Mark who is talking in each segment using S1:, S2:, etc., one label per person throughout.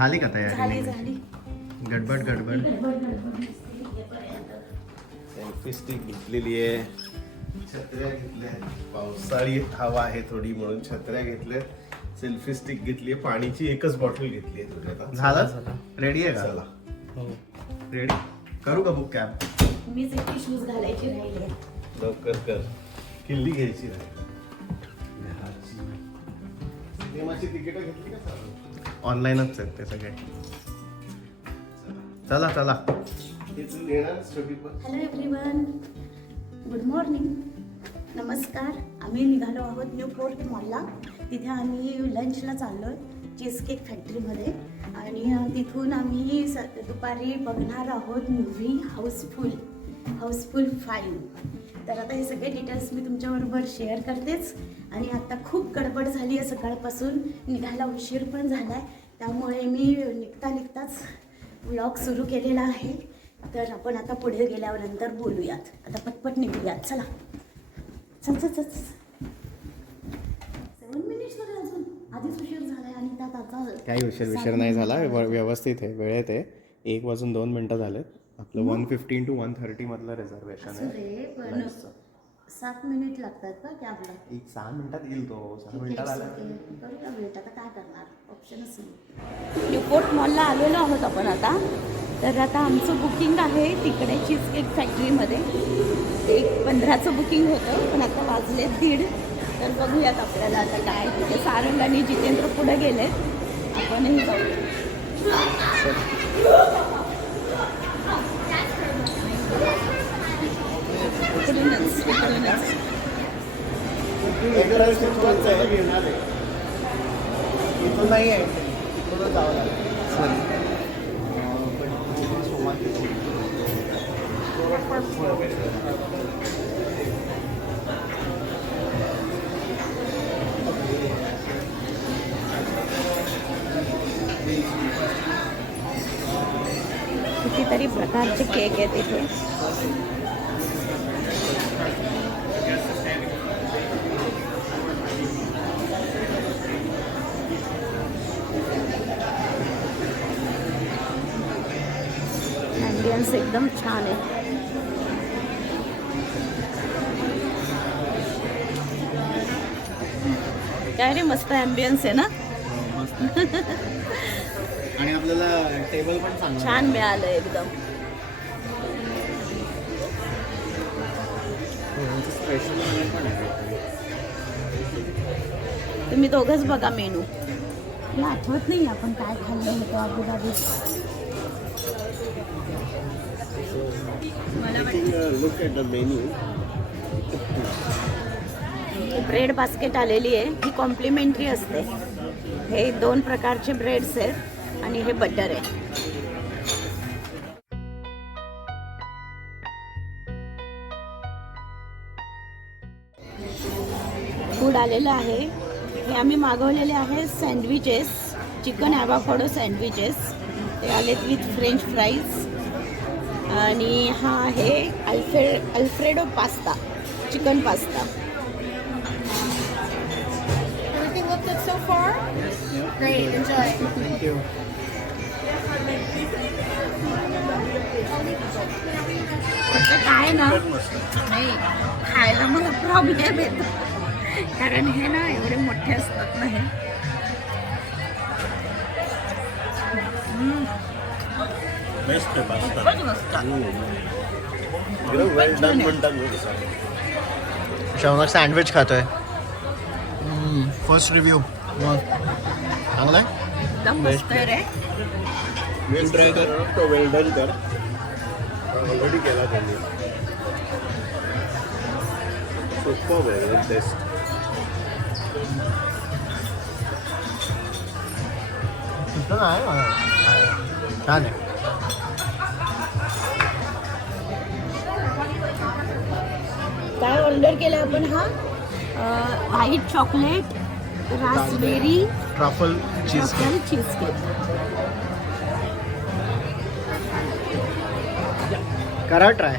S1: झाली का
S2: झाली
S1: तयारी
S2: झाली.
S1: गडबड गडबड.
S2: गडबड.
S3: सेल्फी स्टिक घेतलेली आहे. छत्र्या घेतल्या पावसाळी हवा आहे थोडी म्हणून छत्र्या घेतल्या सेल्फी स्टिक घेतली पाणीची एकच बॉटल घेतली आहे थोडी आता.
S1: झालं? रेडी आहे
S3: चला.
S1: का रेडी करू का बुक कॅब
S2: मीच शूज घालायची राहिली
S3: लवकर कर. किल्ली घ्यायची नाही तिकीट घेतली का चालू
S1: ऑनलाईनच आहेत ते सगळे. चला चला.
S2: Hello everyone. Good morning. नमस्कार. आम्ही निघालो आहोत न्यू पोर्ट मॉलला. तिथे आम्ही लंचला चाललो आहे चीज केक फॅक्टरीमध्ये. आणि तिथून आम्ही स दुपारी बघणार आहोत मूव्ही हाऊसफुल हाऊसफुल फाईव्ह तर आता हे सगळे डिटेल्स मी तुमच्याबरोबर शेअर करतेच. आणि आता खूप गडबड झाली आहे सकाळपासून. निघायला उशीर पण झाला आहे त्यामुळे मी निघता निघताच व्लॉग सुरू केलेला आहे. तर आपण आता पुढे गेल्यावर नंतर बोलूयात. आता पटपट निघूयात. चला. चल चल चल सेवन मिनिट्स अजून. आधीच उशीर झालाय आणि त्यात आता
S1: काही उशीर विशीर नाही झाला. व्यव- व्यवस्थित आहे. वेळेत आहे एक वाजून दोन मिनटं झालेत. आपलं one fifteen two one thirty मधलं रिझर्वेशन आहे.
S2: सात मिनिट लागतात का कॅबला
S1: एक सहा मिनिटात येईल तो. सहा मिनिटात आला.
S2: करूया वेट आता काय करणार? ऑप्शनच नाही न्यूपोर्ट मॉलला आलेलो आहोत आपण आता. तर आता आमचं बुकिंग आहे तिकडे चीज केक फॅक्टरीमध्ये एक पंधराचं बुकिंग होतं पण आता वाजले दीड. तर बघूयात आपल्याला आता काय तिथे सारंग आणि जितेंद्र पुढे गेले आपणही जाऊ.
S1: इथून नाही आहे इथूनच जावं लागेल
S2: कितीतरी प्रकारचे केक आहेत इथे. ॲम्बियन्स एकदम छान आहे काय रे मस्त ॲम्बियन्स आहे ना?
S1: आणि आपल्याला टेबल पण
S2: छान मिळालं एकदम. तुम्ही दोघंच बघा मेनू मला आठवत नाही आपण काय खाल्लं होतं ब्रेड बास्केट आलेली आहे. ही कॉम्प्लिमेंटरी असते. हे दोन प्रकारचे ब्रेड्स आहेत आणि हे बटर आहे. फूड आलेलं आहे. हे आम्ही मागवलेले आहे सँडविचेस चिकन ॲवाफोडो सँडविचेस. ते आलेत विथ फ्रेंच फ्राईज. आणि हा आहे अल्फ्रे alfredo pasta chicken pasta.
S4: Everything looked good so far? Great, enjoy.
S1: Thank you
S2: फक्त काय ना? नाही खायला मला प्रॉब्लेम येतो कारण हे ना एवढे मोठे असतात ना हे.
S3: बेस्ट पास्ता
S2: मस्त
S3: वेल डन म्हणतात
S1: शौनक सँडविच खातोय. फर्स्ट रिव्ह्यू चांगला आहे
S2: आहे
S3: वेल ट्राय कर तो वेल डन कर. ऑलरेडी केला त्यांनी. सोपं आहे
S1: छान आहे.
S2: काय ऑर्डर केलं आपण हा? White chocolate raspberry
S1: truffle cheese
S2: cheesecake
S1: करा ट्राय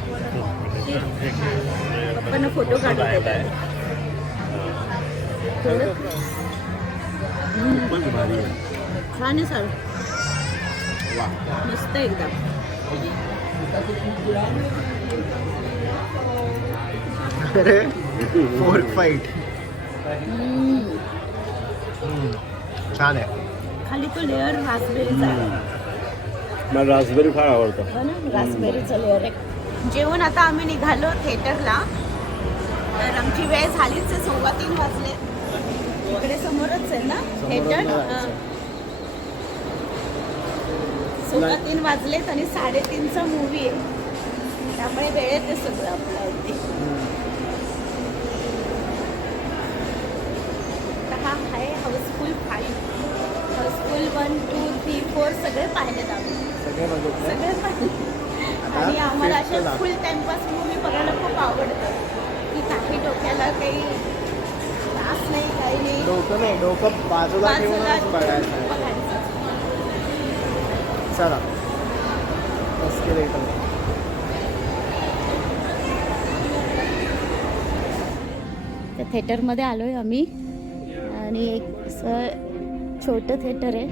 S2: आपण फोटो
S3: आहे.
S2: छान आहे सर. मस्त एकदम.
S1: अरे फोर फाईट. छान आहे.
S2: खाली तो लेअर रासबेरीचा आहे.
S3: मला रासबेरी फार आवडतं.
S2: हो ना रासबेरीचा लेअर आहे. जेवण आता आम्ही निघालो थिएटरला तर आमची वेळ झालीच आहे सव्वा तीन वाजले. इकडे समोरच आहे ना थिएटर हां. सव्वा तीन वाजलेत आणि साडेतीनचा मूवी आहे. त्यामुळे वेळेत आहे सगळं आपलं अगदी तर हा आहे. Housefull five Housefull one two three four सगळे पाहिलेत आम्ही
S1: सगळे बघितले.
S2: सगळे पाहिले. आणि आम्हाला असे फुल टाइमपास मूवी बघायला खूप आवडतं. की काही डोक्याला काही त्रास नाही काही नाही.
S1: डोकं नाही डोकं बाजूला ठेवूनच बघायचं. चला.
S2: त्या थिएटरमध्ये आलो आहे आम्ही. आणि एक असं छोटं थिएटर आहे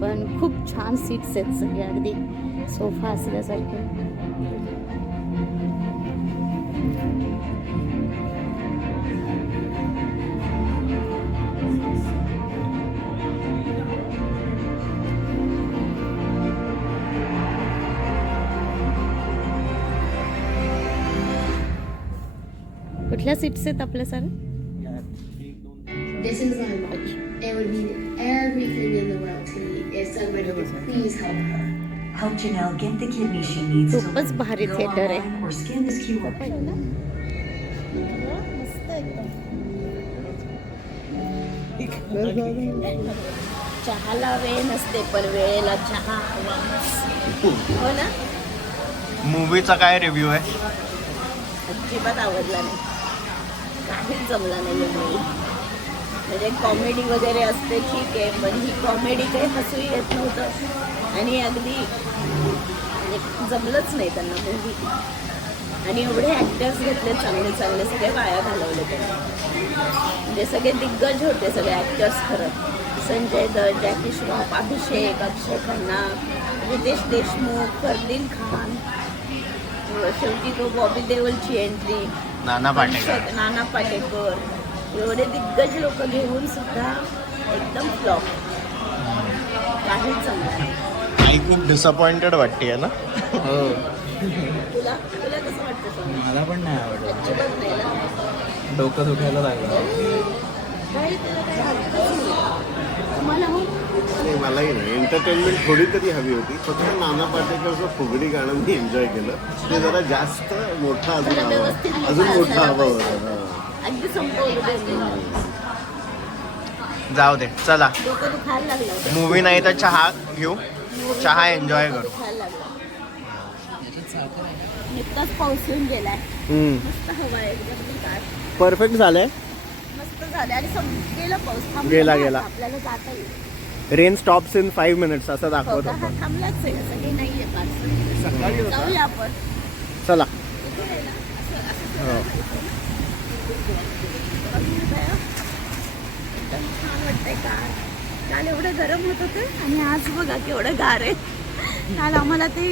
S2: पण खूप छान सीट्स आहेत सगळे अगदी. सोफा असल्यासारखे. कुठल्या सीट्स आहेत आपल्या sir?
S5: This is my mom. It would mean everything in the world to me if somebody could please help her.
S6: Help Janelle get the kidney she needs to
S2: खूपच भारी
S6: go
S2: theatre आहे
S6: online or scan this QR
S2: चहाला वेळ नसते पण वेळेला चहा हवा हो ना
S1: मूवीचा काय रिव्ह्यू आहे
S2: अजिबात आवडला नाही काहीच जमला नाही मूवी म्हणजे कॉमेडी वगैरे असते ठीक आहे. पण ही कॉमेडी काही हसू येत नव्हतं. आणि अगदी म्हणजे जमलंच नाही त्यांना मूवी आणि एवढे ॲक्टर्स घेतले चांगले चांगले. सगळे वाया घालवले त्यांनी. म्हणजे सगळे दिग्गज होते सगळे ॲक्टर्स खरं. संजय दत्त जॅकी श्रॉफ अभिषेक अक्षय खन्ना रितेश देशमुख फरदीन खान. शेवटी तो बॉबी देओलची एंट्री
S1: नाना पाटेकर.
S2: नाना पाटेकर. एवढे दिग्गज लोक घेऊन सुद्धा एकदम फ्लॉप नाही.
S1: आई खूप डिसअपॉइंटेड वाटते ना?
S2: तुला तुला कसं वाटतं?
S7: मला पण नाही आवडलं
S2: ना?
S7: डोकं दुखायला लागलं.
S2: काही काही. तुम्हाला हो?
S3: नाही मलाही नाही. एंटरटेनमेंट थोडी तरी हवी होती. फक्त नाना पाटेकरचं फुगडी गाणं मी एन्जॉय केलं. ते जरा जास्त मोठं अजून हवं. अजून
S2: मोठं
S3: हवं. होतं. हां.
S2: अगदी संपवलं
S1: जाऊ दे चला. मूवी नाही तर चहा घेऊ. चहा एन्जॉय करू.
S2: दुखायला लागलं. नुकताच पाऊस येऊन गेलाय. मस्त हवा आहे एकदम गार.
S1: परफेक्ट झालंय.
S2: मस्त झालं आणि गेला पाऊस. थांबला
S1: गेला,
S2: ना
S1: गेला.
S2: आता आपल्याला जाता येईल.
S1: Rain stops in five minutes असं
S2: हो
S1: दाखवत. होतं. चला. हो.
S2: एकदम छान वाटतंय कार काल एवढं गरम होत होतं आणि आज बघा केवढं गार आहे काल आम्हाला ते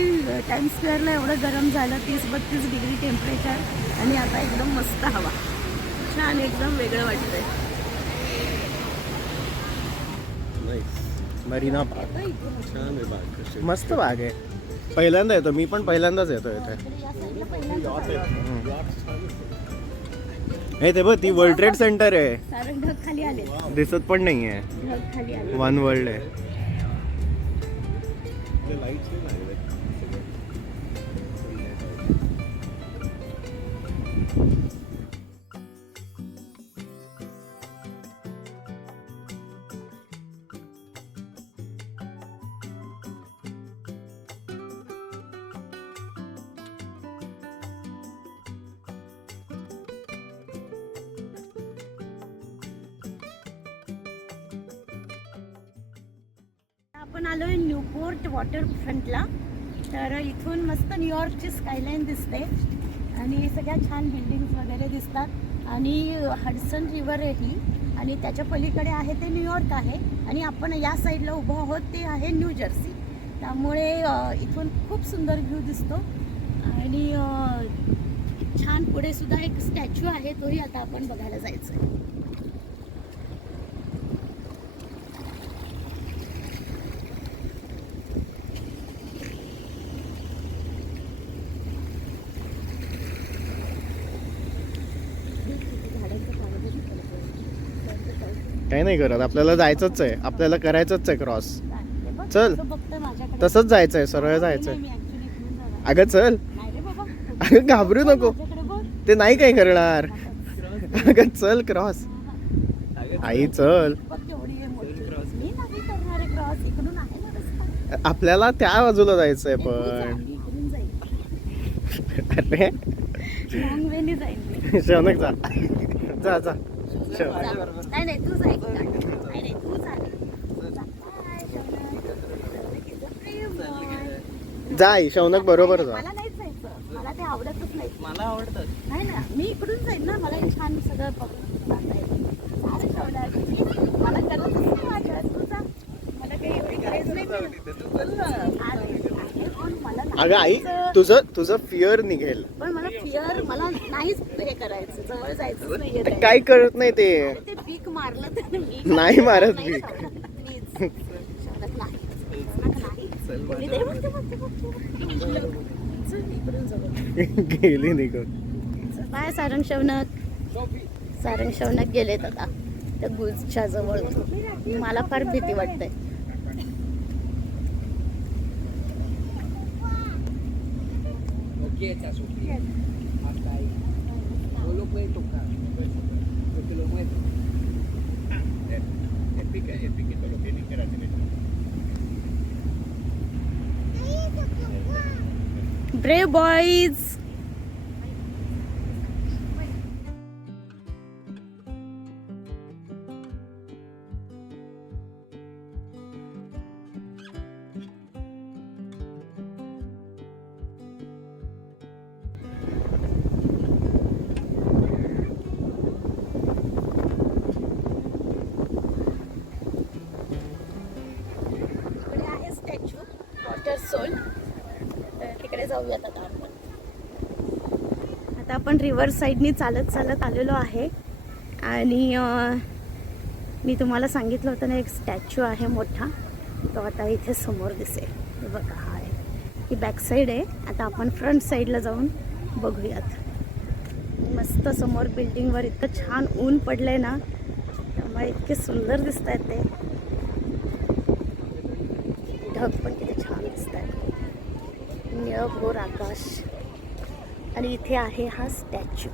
S2: टाइम स्क्वेअरला एवढं गरम झालं तीस बत्तीस डिग्री टेम्परेचर आणि आता एकदम मस्त हवा छान एकदम वेगळं वाटतंय
S1: मरीना पार्क
S2: येतो.
S3: छान आहे
S1: मस्त बाग आहे. पहिल्यांदा येतो मी पण पहिल्यांदाच येतो इथे. हे ते बघ ती वर्ल्ड ट्रेड सेंटर आहे.
S2: सारं ढग खाली आले.
S1: दिसत पण
S2: ढग खाली आले.
S1: वन वर्ल्ड आहे.
S3: आपण आलो
S2: आपण आलोय न्यूपोर्ट वॉटर फ्रंटला तर इथून मस्त न्यूयॉर्कची स्कायलाईन दिसते. आणि सगळ्या छान बिल्डिंग्स वगैरे दिसतात. आणि हडसन रिव्हर आहे ही. आणि त्याच्या पलीकडे आहे ते न्यूयॉर्क आहे. आणि आपण या साईडला उभं आहोत ते आहे न्यू जर्सी. त्यामुळे इथून खूप सुंदर व्ह्यू दिसतो. आणि छान पुढे सुद्धा एक स्टॅच्यू आहे. तोही आता आपण बघायला जायचं आहे
S1: काही नाही करत. आपल्याला जायचंच आहे. आपल्याला करायचंच आहे क्रॉस चल. तसंच सरळ
S2: नाही, मी actually इकडून जाणार.
S1: अगं चल. अगं घाबरू नको. ते नाही काय करणार. अगं चल क्रॉस आई चल.
S2: आहे. आहे आहे
S1: आपल्याला त्या बाजूला जायचंय पण. अरे. शौनक जा. जा. जा.
S2: नाही नाही. नाही नाही तू जा जा. Bye, शौनक.
S1: बरोबर जा.
S2: मला नाही जायचं. मला ते आवडतच नाही.
S7: मला आवडतात.
S2: नाही ना मी इकडून जाईल ना. मला हे छान सगळं बघून जाता येईल. मला करतच नाही माझ्या तू जा. मला काही एवढी गरज नाही आहे, आहे, पण मला नाही
S1: अगं आई
S2: जायचं.
S1: तुझं तुझं फिअर निघेल.
S2: पण मला फिअर मला नाहीच हे करायचं. जवळ नाहीये
S1: ते काय करत नाही ते?
S2: पीक मारलं तर मी
S1: नाही मारत.
S2: शौनक, नाही. मी दे बघते, बघते, बघते. चल, इकडून जाऊ.
S1: गेली निघून.
S2: बाय सारंग शौनक. सारंग शौनक गेलेत आता. त्या गुजच्या जवळ. मला फार भीती वाटते
S7: quieta su pie. Hasta ahí. No lo pueden tocar, no pueden tocar. Yo te lo muestro.
S3: Ah, el, el, pique, el piquito lo tienen que
S2: tener. Brave boys! जाऊयात आता आपण. आता आपण रिव्हर साईडनी चालत चालत आलेलो आहे. आणि मी तुम्हाला सांगितलं होतं ना एक स्टॅच्यू आहे मोठा. तो आता इथे समोर दिसेल. बघा हा आहे. ही बॅक साईड आहे. आता आपण फ्रंट साईडला जाऊन बघूयात. मस्त समोर बिल्डिंगवर इतकं छान ऊन पडलं आहे ना त्यामुळे इतके सुंदर दिसत आहेत ते. ढग पण आहे आकाश आणि इथे आहे हा स्टॅच्यू.